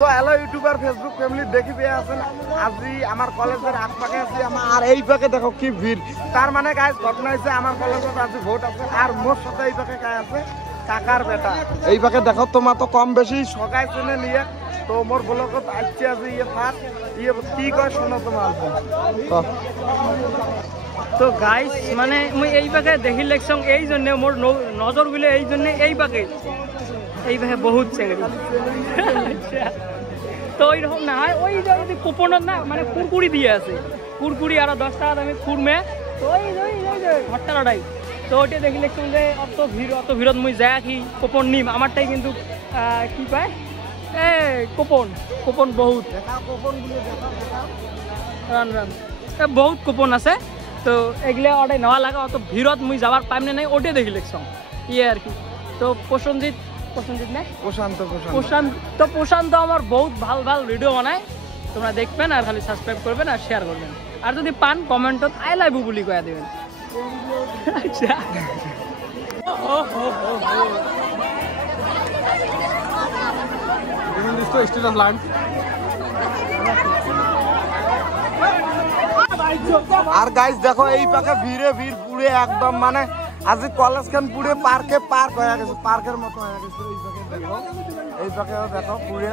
তো hello YouTuber Facebook family দেখি পেয়ে আছেন আজি আমার কলেজের আশপাশে আছি আর এই পাকে দেখো কি ভিড় তার মানে গাইস ঘটনা হয়েছে আমার কলেজে আজি ভোট আছে আর মোর সাথে এই পাকে গায়ে আছে কাকার বেটা এই পাকে দেখো তোমার তো কম বেশি সগাই শুনে নিয়ে তো মোর ব্লগত আসছে আজি ইয়ে ফার্স্ট ইয়ে কি কয় শোনো তোমার তো গাইস মানে মুই এই পাকে দেখি লাগছং এই জন্য মোর নজর গুলো এই জন্য এই পাকে বহুত চেঙ্গড়ি তো ওইরকম না হয় ওই যদি কুপনের না মানে কুরকুরি দিয়ে আছে কুরকুরি আর 10 টাকা দামে কুরমে তো ওই ঘরটা লড়াই তো ওইটা দেখি লাগছং যে অত ভিড়ত মুই যায় কি কুপন নিম আমারটাই কিন্তু কি পায় কুপন বহুত রান বহুত কুপন আছে তো এগুলো অর্ডার নেওয়া লাগা অত ভিড়ত মুই যাবার পাইম না নাই ওটাই দেখি লাগছং ইয়ে আর কি তো প্রসঞ্জিৎ না প্রশান্ত আমার বহুত ভাল ভিডিও বানায় তোমরা দেখবেন আর খালি সাবস্ক্রাইব করবেন আর শেয়ার করবেন আর যদি পান কমেন্টত আই লাভ ইউ বলি কয়া দেবেন আচ্ছা আর গাইস দেখো এই পাকে ভিড়ে ভিড় পুরে একদম মানে আজ কলেজ খান পুরে পার্ক হয়ে গেছে পার্কের মতো হয়ে গেছে এই পাকে দেখো পুরে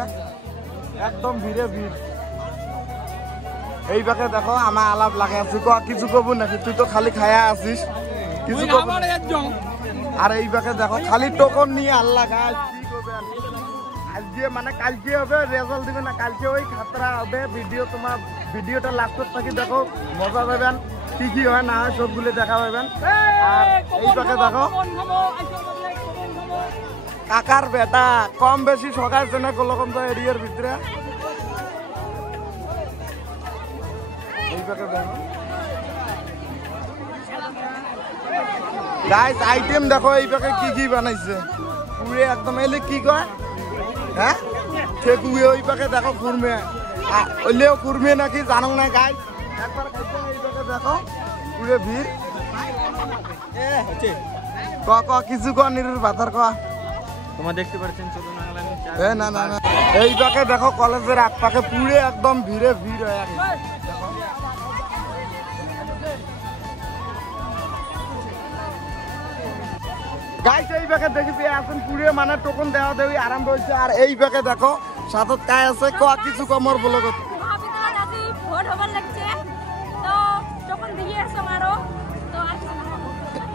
একদম ভিড়ে ভিড় এই পাকে দেখো আমার আলাপ লাগে আছে কিছু কব নাকি তুই তো খালি খায়া আছিস কিছু কব আর এই পাকে দেখো খালি টোকন নিয়ে আল্লাহ গাইস কি করবে আজকে মানে কালকে হবে রেজাল্ট দিবে না কালকে ওই খাতরা হবে তোমার ভিডিওটা লাস্টত থাকি দেখো মজা পাবেন কি হয় না হয় সবগুলো দেখা পাবেন আর এই পাকে দেখো কাকার বেটা কম বেশি সকাইছে না কোলকম এরিয়ার ভিতরে এই পাকে দেখো গাইস আইটেম দেখো এই পাকে কি বানাইছে পুরে একদম এলে কি কয় হ্যাঁ ঠেকুয়ে ওই পাকে দেখো কুরমে ওইলেও কুরমে নাকি জানো না গাইস একবার খাইতে এই পাকে দেখো পুরে ভিড় কিছু নিরুর ভাতার তোমরা দেখতে পাচ্ছেন না এই পাকে দেখো কলেজের এক পাকে পুরে একদম ভিড়ে ভিড় হয়ে গেছে গাইস এই পাকে দেখি পেয়ে আছেন পুরে মানে টোকন দেওয়া দেওয়ি আরম্ভ হয়েছে আর এই পাকে দেখো সাথে কায় আছে কিছু কমর বলে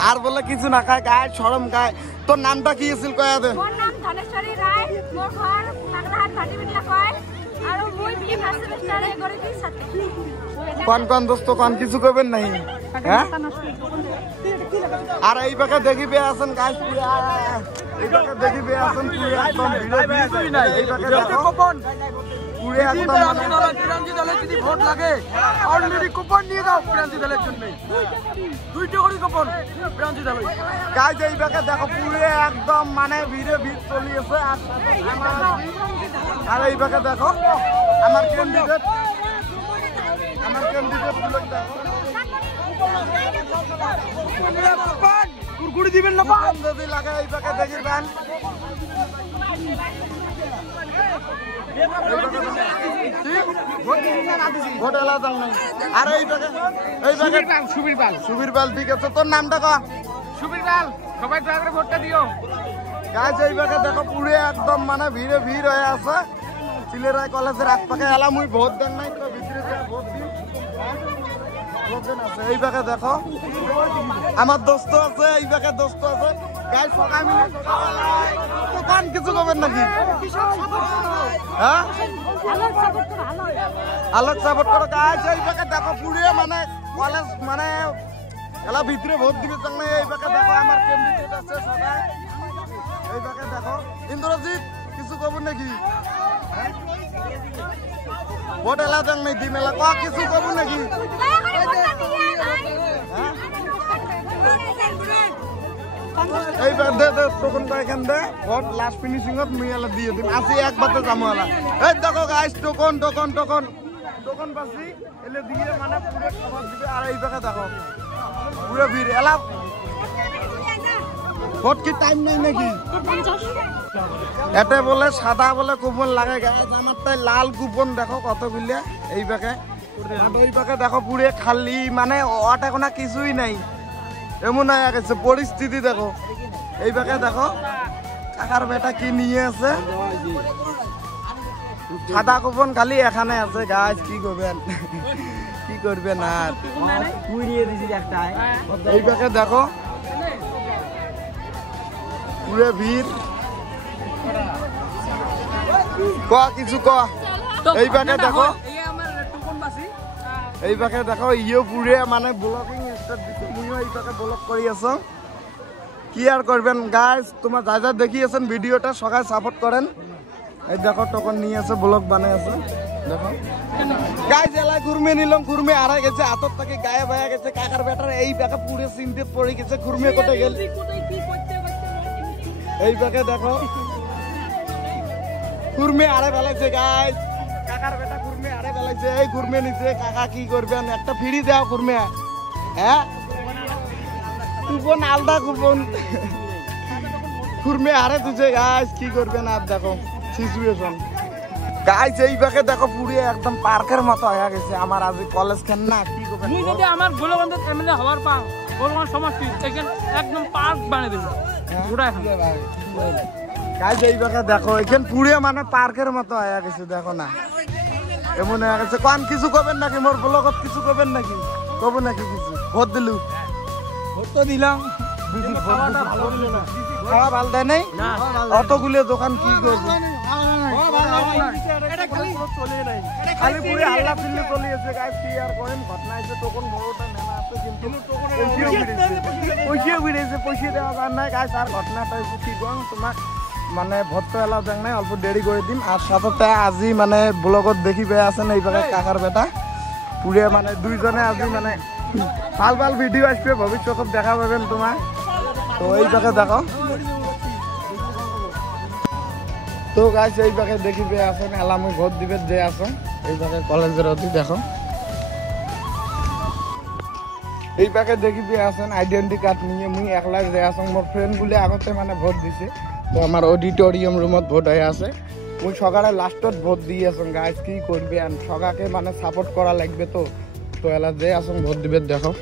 আর বলে কিছু না খায় গায়ে সরম গায়ে তোর নামটা কি ছিল কয়া দে মোর নাম ধনেশ্বরী রায় মোর ঘর নাগরাহাট ভাটিবিটলা কয় আর মই বি ফার্স্ট সেমিস্টারে গরিবি ছাত্র কোন দোস্ত কোন কিছু কইবেন নাই হ্যাঁ আর এই পাকে দেখি পেয়ে আছেন গাইস পুরো এই পাকে দেখি পেয়ে আছেন পুরো একদম ভিড় নাই এই পাকে দেখো কুপন পুরো একদম প্রান্তি দলের যদি ভোট লাগে অলরেডি কুপন নিয়ে দাও প্রান্তি দলের জন্য দুইটা করে কুপন প্রান্তি দলে গাইস এই পাকে দেখো পুরো একদম মানে ভিড়ে ভিড় চলিয়েছে আর এই পাকে দেখো আমার ক্যান্ডিডেট পুরো দেখো কুরকুরি দিবেন না পান যদি লাগে এই পাকে দেখিবেন ভোট এলা যাও নাই আর এই পাকে সুবীর পাল ঠিক আছে তোর নামটা ক সুবীর পাল সবাই দয়া করে ভোটটা দিও গাইস এই পাকে দেখো পুরো একদম মানে ভিড়ে ভিড় হয়ে আছে সিলেরাই কলেজের এক পাকে এলা মুই ভোট দেন নাই তো ভিতরে যা ভোট দিই এই পাকে দেখো আমার দোস্ত আছে এই পাকে দোস্ত আছে গাইস সবাই মিলে কোন কিছু করবেন নাকি হ্যাঁ আলোক সাপোর্ট করো গাইস এই পাকে দেখো পুরো মানে কলেজ মানে এলা ভিতরে ভোট দিবে চাং না এই পাকে দেখো আমার ক্যান্ডিডেট আছে সবাই এই পাকে দেখো ইন্দ্রজিৎ কিছু করবেন নাকি ভোট এলা চাং নাই দিম এলা কিছু করবেন নাকি এই দে টোকন এখান দে ভোট লাস্ট ফিনিশিং মুই এলা দিয়ে দিম আসি একবারে যামু এলা এই দেখো গাইস টোকন বাসি এলে দিয়ে মানে পুরো খাবার দিবে আর এই পাকে দেখো পুরো ভিড় এলা ভোট কি টাইম নাই নাকি এতে বলে সাদা বলে কুপন লাগে গাইস, আমার তাই লাল কুপন দেখো কতগুলো এই পাকে। আর ওই পাকে দেখো পুরে খালি, মানে ওটা কোনো কিছুই নাই, এমন হয়ে গেছে পরিস্থিতি। দেখো এই পাকে দেখো কাকার বেটা কি নিয়ে আছে, সাদা কুপন খালি এখানে আছে গাইস। কি করবেন কি করবেন আর এই পাকে দেখো পুরে ভিড়। ক কিছু ক এই পাকে দেখো, এই পাকে দেখো ইয়ে পুরে মানে ব্লগিং স্টার্ট দিতে, মুইও এই পাকে ব্লগ কৰি আছো। কি আর করবেন গাইস, তোমার যা যা দেখি আছেন ভিডিওটা সবাই সাপোর্ট করেন। এই দেখো টোকন নিয়ে আছে, ব্লগ বানাই আছে দেখো গাইস। এলাই ঘুরমে নিলাম, ঘুরমে হারাই গেছে, হাতত থেকে গায়ে হয়ে গেছে। কাকার বেটার এই পাকে পুরে চিন্তিত পড়ে গেছে, ঘুরমে কোটে গেল। এই পাকে দেখো কুরমে আরে বেলাইছে গাইস, কাকার বেটা কুরমে আরে বেলাইছে। এই কুরমে নিছে, কাকা কি করবেন, একটা ফ্রি দাও কুরমে। হ্যাঁ কুপন আলদা কুপন, কুরমে আরে দিছে গাইস, কি করবেন আর দেখো সিচুয়েশন গাইস। এই পাকে দেখো পুরে একদম পার্কের মতো হয়ে গেছে আমার আজ কলেজ খান না। কি করবেন মুই যদি আমার গোলবন্ধ এমএলএ হওয়ার পাও গোলবন্ধ সমষ্টি একদম পার্ক বানিয়ে দেব পুরা এখন গাইস। এই পাকে দেখো এখান পুরে মানে পার্কের মতো হয়ে গেছে, দেখো না এমন হয়ে গেছে। কোন কিছু করবেন নাকি, মোর ব্লগত কিছু করবেন নাকি, কব নাকি কিছু? ভোট দিলু, ভোট তো দিলাম, খাওয়া ভাল দেয় নাই, অতগুলো দোকান কি করবে, খালি পুরে আল্লাহ ফিল্লি চলে আছে গাইস। কি আর করেন, ঘটনা আছে তখন বড়টা নেনা আছে, কিন্তু পয়সা বিড়েছে, পয়সা দেওয়া যার নাই গাইস। আর ঘটনাটা কি কম তোমার, মানে ভোট এলাও দেখ নাই, অল্প দেরি করে দিম। আর সাথে আজি মানে ব্লগত দেখি পেয়ে আছেন এই পাকে কাকার বেটা পুরে মানে দুইজনে আজি মানে ভাল ভাল ভিডিও আসবে ভবিষ্যতত দেখা পাবেন তোমার। তো এই পাকে দেখো, তো গাইস এই পাকে দেখি পেয়ে আছেন এলামুই ভোট দিবে যে আছে এই পাকে কলেজের অতি দেখো। এই পাকে দেখি পেয়ে আছেন আইডেন্টি কার্ড নিয়ে মুই একলা যে আছেন, মোর ফ্রেন্ড গুলি আগতে মানে ভোট দিছে। তো আমার অডিটোরিয়াম রুমত ভোট হয়ে আছে, মুই সকালে লাস্টত ভোট দিয়ে আছেন গাইস। কি করবে আর সকাকে মানে সাপোর্ট করা লাগবে, তো তো এলা যে আছেন ভোট দিবে দেখো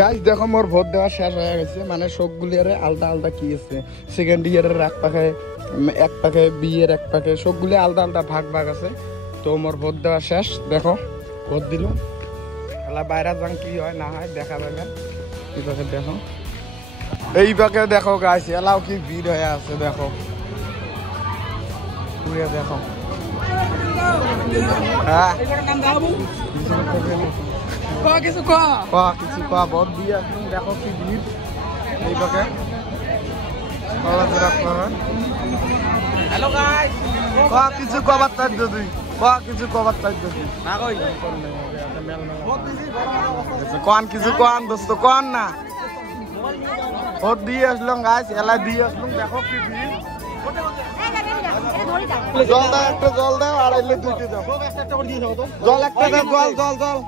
গাইস। দেখো মোর ভোট দেওয়া শেষ হয়ে গেছে, মানে সবগুলি আরে আলাদা আলাদা কি আছে, সেকেন্ড ইয়ারের এক পাকে বিয়ের এক পাকে সবগুলি আলাদা আলাদা ভাগ ভাগ আছে। তো মোর ভোট দেওয়া শেষ, দেখো ভোট দিলাম। এলা বাইরে যান কি হয় না হয় দেখা যাবেন। এই পাকে দেখো, এই পাকে দেখো গাইস এলাও কি ভিড় হয়ে আছে, দেখো পুরে দেখো। হ্যাঁ কিছু কোয়া ভোট দিয়ে আসুন, দেখো কি ভিড় এই পাকে। হ্যালো গাইস, কিছু কবার চাই যদি কিছু কবার চাই যদি কোন কিছু কোন দোস্ত কোন না। ভোট দিয়ে আসলাম গাইস, এলা দিয়ে আসলাম, দেখো কি ভিড়। জল দাও, একটা জল দাও, আর এলে দুইটি দাও, জল একটা দাও, জল জল জল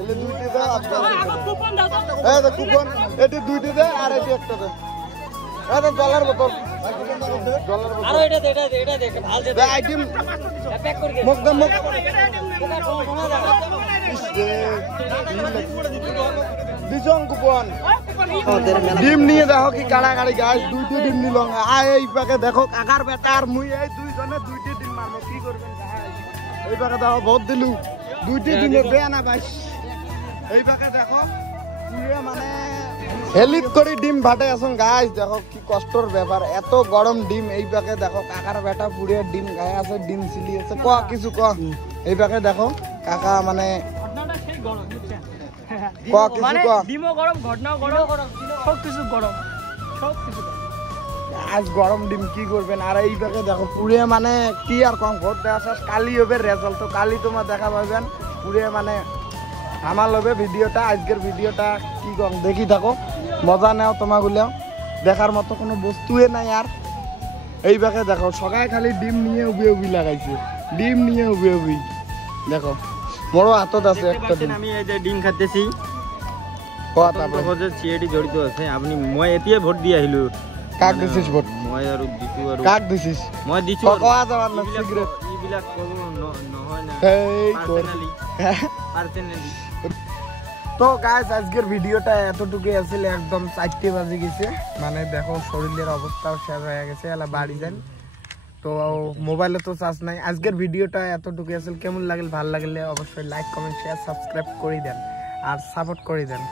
এলে দুইটি দাও। এই তো কুপন, এটি দুইটি দে আর এটি একটা দে। এই তো জলের বোতল, জলের বোতল আর এটা দে, এটা দে ভাল দে আইটেম প্যাক করে দে, মুখ দে মুখ দিছং কুপন। ডিম নিয়ে দেখো কি কাড়াকাড়ি গাছ, দুইটি ডিম নিল। এই পাকে দেখো কাকার বেটা আর মুই এই দুইজনে দুইটি ডিম মারবো, কি করবেন এই পাকে দেখো ভোট দিলু, দুইটি ডিমে বেয়া না ভাই। এই পাকে দেখো মানে হেলিক করে ডিম ভাটে আসুন গাছ, দেখো কি কষ্টর ব্যাপার, এত গরম ডিম। এই পাকে দেখো কাকার বেটা পুড়ে ডিম গায়ে আছে, ডিম চিলি আছে। ক কিছু ক এই পাকে দেখো কাকা মানে আজ গরম ডিম কি করবেন। আর এই পাকে দেখো পুরে মানে কি আর কম ভোট দেওয়া শেষ, কালি হবে রেজাল্ট, তো কালি তোমার দেখা পাবেন পুরে মানে আমার লবে ভিডিওটা। আজকের ভিডিওটা কি কম দেখি থাকো, মজা নেও তোমাগুলো, দেখার মতো কোনো বস্তুই নাই। আর এই পাকে দেখো সবাই খালি ডিম নিয়ে উবি উবি লাগাইছে, ডিম নিয়ে উবি উবি দেখো। মোরও হাতত আছে একটা ডিম, আমি এই যে ডিম খাইতেছি, সিআইডি জড়িত আছে। আপনি মই এতিয়া ভোট দি আহিলো, কাক দিছিস ভোট মই আৰু দিছো আৰু কাক দিছিস মই দিছো কোৱা যাবাৰ না সিগারেট এইবিলাক কব নহয় না এই পার্সোনালি তো গাইস আজকের ভিডিওটা এতটুকুই আছিল একদম 4টা বাজে গেছে মানে দেখো শরীরের অবস্থাও শেষ হয়ে গেছে এলা বাড়ি যান তো মোবাইলে তো চার্জ নাই আজকের ভিডিওটা এতটুকুই আছিল কেমন লাগল ভালো লাগলে অবশ্যই লাইক কমেন্ট শেয়ার সাবস্ক্রাইব করে দেন আর সাপোর্ট করে দেন